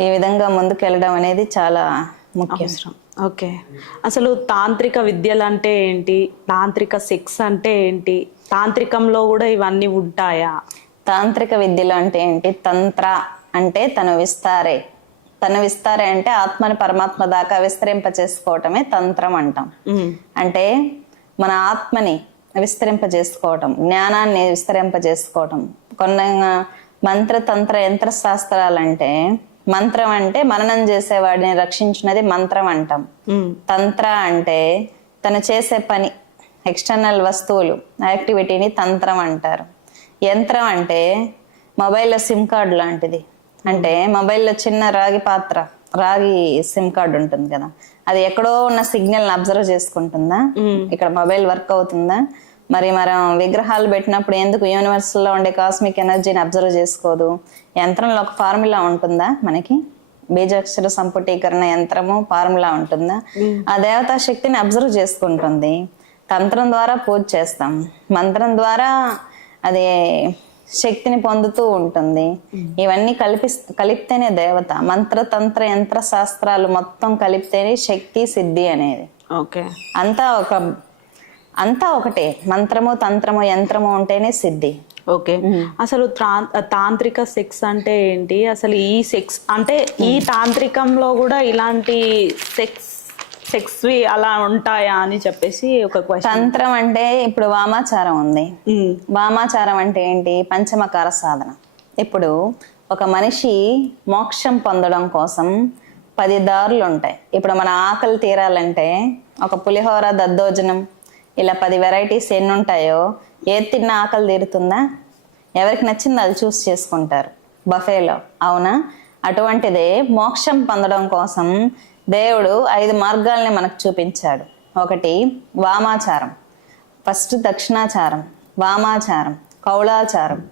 ఈ విధంగా ముందుకెళ్ళడం అనేది చాలా ముఖ్యం ఓకే. అసలు తాంత్రిక విద్యలు అంటే ఏంటి? తాంత్రిక సెక్స్ అంటే ఏంటి? తాంత్రికంలో కూడా ఇవన్నీ ఉంటాయా? తాంత్రిక విద్యలు అంటే ఏంటి? తంత్ర అంటే తను విస్తారే. తను విస్తారే అంటే ఆత్మని పరమాత్మ దాకా విస్తరింప చేసుకోవటమే తంత్రం అంటాం. అంటే మన ఆత్మని విస్తరింప చేసుకోవటం జ్ఞానాన్ని విస్తరింప చేసుకోవటం కొన్ని మంత్ర తంత్ర యంత్ర శాస్త్రాలంటే మంత్రం అంటే మననం చేసేవాడిని రక్షించినది మంత్రం అంటాం. తంత్ర అంటే తను చేసే పని ఎక్స్టర్నల్ వస్తువులు యాక్టివిటీని తంత్రం అంటారు. యంత్రం అంటే మొబైల్లో సిమ్ కార్డు లాంటిది. అంటే మొబైల్లో చిన్న రాగి పాత్ర రాగి సిమ్ కార్డు ఉంటుంది కదా. అది ఎక్కడో ఉన్న సిగ్నల్ అబ్జర్వ్ చేసుకుంటుందా? ఇక్కడ మొబైల్ వర్క్ అవుతుందా? మరి మనం విగ్రహాలు పెట్టినప్పుడు ఎందుకు యూనివర్స్లో ఉండే కాస్మిక్ ఎనర్జీని అబ్జర్వ్ చేసుకోదు? యంత్రంలో ఒక ఫార్ములా ఉంటుందా మనకి? బీజాక్షర సంపుటీకరణ యంత్రము ఫార్ములా ఉంటుందా? ఆ దేవతా శక్తిని అబ్జర్వ్ చేసుకుంటుంది. తంత్రం ద్వారా పూజ చేస్తాం. మంత్రం ద్వారా అది శక్తిని పొందుతూ ఉంటుంది. ఇవన్నీ కలిపి కలిపితేనే దేవత. మంత్ర తంత్ర యంత్ర శాస్త్రాలు మొత్తం కలిపితేనే శక్తి సిద్ధి అనేది. ఓకే. అంతా ఒక అంతా ఒకటే. మంత్రము తంత్రము యంత్రము ఉంటేనే సిద్ధి. ఓకే. అసలు త్రా- తాంత్రిక సెక్స్ అంటే ఏంటి? అసలు ఈ సెక్స్ అంటే ఈ తాంత్రికంలో కూడా ఇలాంటి సెక్స్ సెక్స్ అలా ఉంటాయా అని చెప్పేసి ఒక క్వశ్చన్ తంత్రం అంటే ఇప్పుడు వామాచారం ఉంది. వామాచారం అంటే ఏంటి? పంచమకార సాధన. ఇప్పుడు ఒక మనిషి మోక్షం పొందడం కోసం పది దారులు ఉంటాయి. ఇప్పుడు మన ఆకలి తీరాలంటే ఒక పులిహోర దద్దోజనం ఇలా పది వెరైటీస్ ఎన్ని ఉంటాయో ఏది తిన్న ఆకలి తీరుతుందా? ఎవరికి నచ్చింది అది చూస్ చేసుకుంటారు. బఫేలో అవునా? అటువంటిదే మోక్షం పొందడం కోసం దేవుడు ఐదు మార్గాల్ని మనకు చూపించాడు. ఒకటి వామాచారం. ఫస్ట్ దక్షిణాచారం వామాచారం కౌళాచారం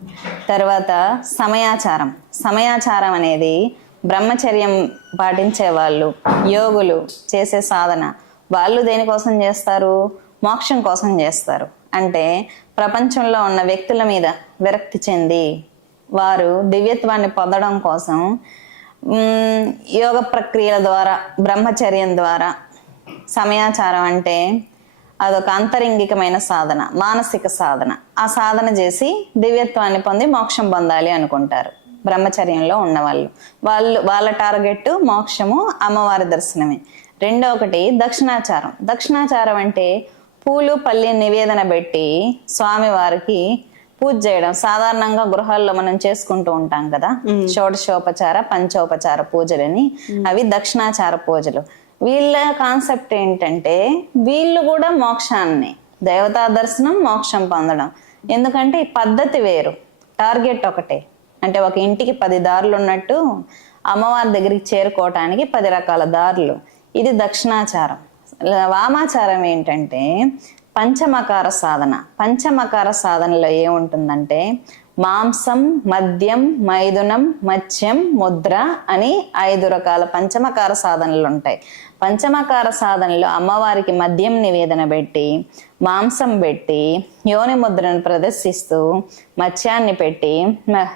తర్వాత సమయాచారం. సమయాచారం అనేది బ్రహ్మచర్యం పాటించే వాళ్ళు యోగులు చేసే సాధన. వాళ్ళు దేనికోసం చేస్తారు? మోక్షం కోసం చేస్తారు. అంటే ప్రపంచంలో ఉన్న వ్యక్తుల మీద విరక్తి చెంది వారు దివ్యత్వాన్ని పొందడం కోసం యోగ ప్రక్రియల ద్వారా బ్రహ్మచర్యం ద్వారా సమయాచారం అంటే అదొక అంతరింగికమైన సాధన మానసిక సాధన. ఆ సాధన చేసి దివ్యత్వాన్ని పొంది మోక్షం పొందాలి అనుకుంటారు. బ్రహ్మచర్యంలో ఉన్నవాళ్ళు. వాళ్ళు వాళ్ళ టార్గెట్ మోక్షము అమ్మవారి దర్శనమే. రెండో ఒకటి దక్షిణాచారం. దక్షిణాచారం అంటే పూలు పల్లి నివేదన పెట్టి స్వామివారికి పూజ చేయడం. సాధారణంగా గృహాల్లో మనం చేసుకుంటూ ఉంటాం కదా. షోడశోపచార పంచోపచార పూజలని. అవి దక్షిణాచార పూజలు. వీళ్ళ కాన్సెప్ట్ ఏంటంటే వీళ్ళు కూడా మోక్షాన్ని దేవతా దర్శనం మోక్షం పొందడం. ఎందుకంటే ఈ పద్ధతి వేరు. టార్గెట్ ఒకటే. అంటే ఒక ఇంటికి పది దారులు ఉన్నట్టు అమ్మవారి దగ్గరికి చేరుకోవటానికి పది రకాల దారులు. ఇది దక్షిణాచారం. వామాచారం ఏంటంటే పంచమకార సాధన. పంచమకార సాధనలో ఏముంటుందంటే మాంసం మద్యం మైథునం మత్స్యం ముద్ర అని ఐదు రకాల పంచమకార సాధనలు ఉంటాయి పంచమకార సాధనలో అమ్మవారికి మద్యం నివేదన పెట్టి మాంసం పెట్టి యోని ముద్రను ప్రదర్శిస్తూ మత్స్యాన్ని పెట్టి మ-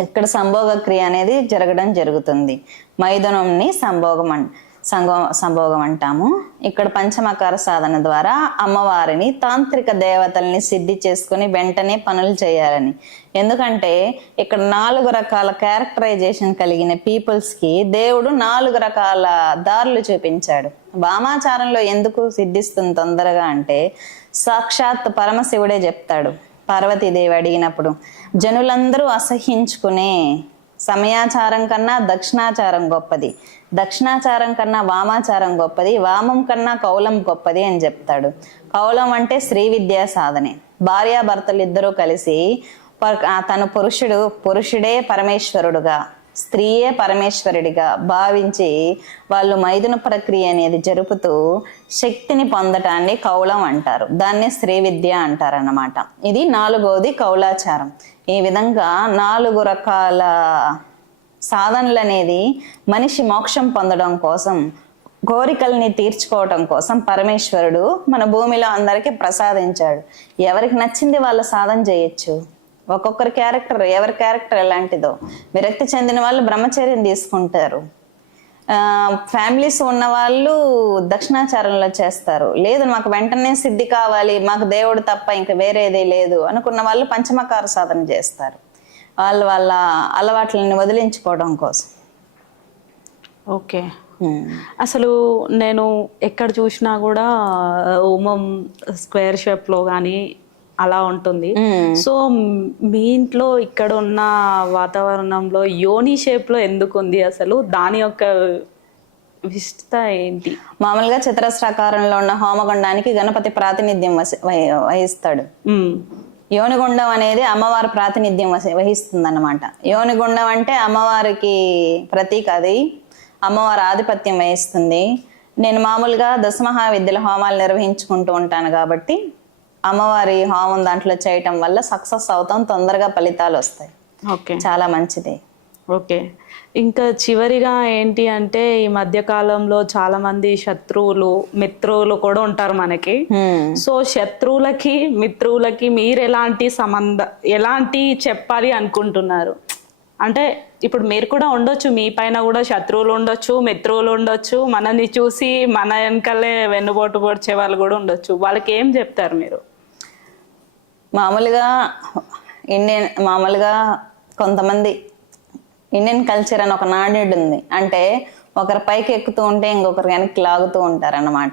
ఇక్కడ సంభోగ క్రియ అనేది జరగడం జరుగుతుంది. మైథునంని సంభోగం సంగో సంభోగం అంటాము. ఇక్కడ పంచమకార సాధన ద్వారా అమ్మవారిని తాంత్రిక దేవతల్ని సిద్ధి చేసుకుని వెంటనే పనులు చేయాలని. ఎందుకంటే ఇక్కడ నాలుగు రకాల క్యారెక్టరైజేషన్ కలిగిన పీపుల్స్కి దేవుడు నాలుగు రకాల దారులు చూపించాడు. వామాచారంలో ఎందుకు సిద్ధిస్తుంది తొందరగా అంటే సాక్షాత్ పరమశివుడే చెప్తాడు. పార్వతీదేవి అడిగినప్పుడు జనులందరూ అసహించుకునే సమయాచారం కన్నా దక్షిణాచారం గొప్పది. దక్షిణాచారం కన్నా వామాచారం గొప్పది వామం కన్నా కౌలం గొప్పది అని చెప్తాడు. కౌలం అంటే శ్రీ విద్యా సాధనే. భార్యాభర్తలు ఇద్దరూ కలిసి ప- తను పురుషుడు పురుషుడే పరమేశ్వరుడుగా స్త్రీయే పరమేశ్వరుడిగా భావించి వాళ్ళు మైదున ప్రక్రియ అనేది జరుపుతూ శక్తిని పొందటాన్ని కౌలం అంటారు. దాన్ని స్త్రీ విద్య అంటారు అన్నమాట ఇది నాలుగోది కౌలాచారం. ఈ విధంగా నాలుగు రకాల సాధనలు అనేది మనిషి మోక్షం పొందడం కోసం కోరికల్ని తీర్చుకోవటం కోసం పరమేశ్వరుడు మన భూమిలో అందరికీ ప్రసాదించాడు. ఎవరికి నచ్చింది వాళ్ళ సాధన చేయొచ్చు? ఒక్కొక్కరి క్యారెక్టర్ ఎవరి క్యారెక్టర్ ఎలాంటిదో. విరక్తి చెందిన వాళ్ళు బ్రహ్మచర్యం తీసుకుంటారు. ఫ్యామిలీస్ ఉన్న వాళ్ళు దక్షిణాచారంలో చేస్తారు. లేదు మాకు వెంటనే సిద్ధి కావాలి మాకు దేవుడు తప్ప ఇంకా వేరేది లేదు అనుకున్న వాళ్ళు పంచమకార సాధన చేస్తారు. వాళ్ళు వాళ్ళ అలవాట్లని వదిలించుకోవడం కోసం ఓకే. అసలు నేను ఎక్కడ చూసినా కూడా ఉమం స్క్వేర్ షేప్లో కానీ అలా ఉంటుంది. సో మీ ఇంట్లో ఇక్కడ ఉన్న వాతావరణంలో యోని షేప్లో ఎందుకు ఉంది అసలు దాని యొక్క విశిష్టత ఏంటి మామూలుగా చతురస్రాకారంలో ఉన్న హోమగుండానికి గణపతి ప్రాతినిధ్యం వహిస్తాడు. యోనిగుండం అనేది అమ్మవారి ప్రాతినిధ్యం వహిస్తుంది అనమాట యోనిగుండం అంటే అమ్మవారికి ప్రతీక అది. అమ్మవారి ఆధిపత్యం వహిస్తుంది. నేను మామూలుగా దశమహావిద్యల హోమాలు నిర్వహించుకుంటూ ఉంటాను కాబట్టి అమ్మవారి హోమం దాంట్లో చేయటం వల్ల సక్సెస్ అవుతాం తొందరగా ఫలితాలు వస్తాయి. ఓకే. చాలా మంచిది. ఓకే. ఇంకా చివరిగా ఏంటి అంటే ఈ మధ్య కాలంలో చాలా మంది శత్రువులు మిత్రువులు కూడా ఉంటారు మనకి. సో శత్రువులకి మిత్రువులకి మీరు ఎలాంటి సంబంధ ఎలాంటి చెప్పాలి అనుకుంటున్నారు? అంటే ఇప్పుడు మీరు కూడా ఉండొచ్చు మీ పైన కూడా శత్రువులు ఉండొచ్చు మిత్రువులు ఉండొచ్చు మనని చూసి మన వెనకాలే వెన్నుపోటు పొడిచే వాళ్ళు కూడా ఉండొచ్చు. వాళ్ళకి ఏం చెప్తారు మీరు? మామూలుగా ఇండియన్ మామూలుగా కొంతమంది ఇండియన్ కల్చర్ అని ఒక నాణ్యుడు ఉంది. అంటే ఒకరి పైకి ఎక్కుతూ ఉంటే ఇంకొకరు వెనక్కి లాగుతూ ఉంటారన్నమాట.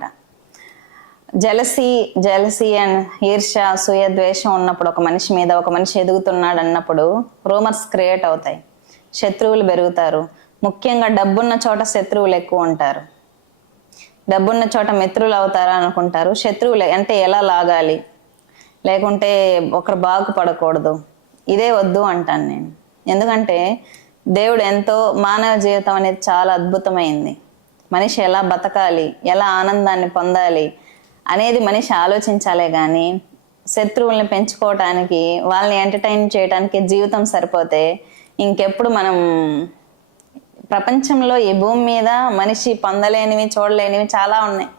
జలసి జలసి అండ్ ఈర్ష సూయ ద్వేషం ఉన్నప్పుడు ఒక మనిషి మీద ఒక మనిషి ఎదుగుతున్నాడు అన్నప్పుడు రూమర్స్ క్రియేట్ అవుతాయి. శత్రువులు పెరుగుతారు. ముఖ్యంగా డబ్బున్న చోట శత్రువులు ఎక్కువ ఉంటారు. డబ్బున్న చోట మిత్రులు అవుతారా అనుకుంటారు. శత్రువులు అంటే ఎలా లాగాలి? లేకుంటే ఒకరు బాగుపడకూడదు. ఇదే వద్దు అంటాను నేను. ఎందుకంటే దేవుడు ఎంతో మానవ జీవితం అనేది చాలా అద్భుతమైంది. మనిషి ఎలా బతకాలి ఎలా ఆనందాన్ని పొందాలి అనేది మనిషి ఆలోచించాలే కానీ శత్రువుల్ని పెంచుకోవటానికి వాళ్ళని ఎంటర్టైన్ చేయడానికి జీవితం సరిపోతే ఇంకెప్పుడు మనం ప్రపంచంలో ఈ భూమి మీద మనిషి పొందలేనివి చూడలేనివి చాలా ఉన్నాయి.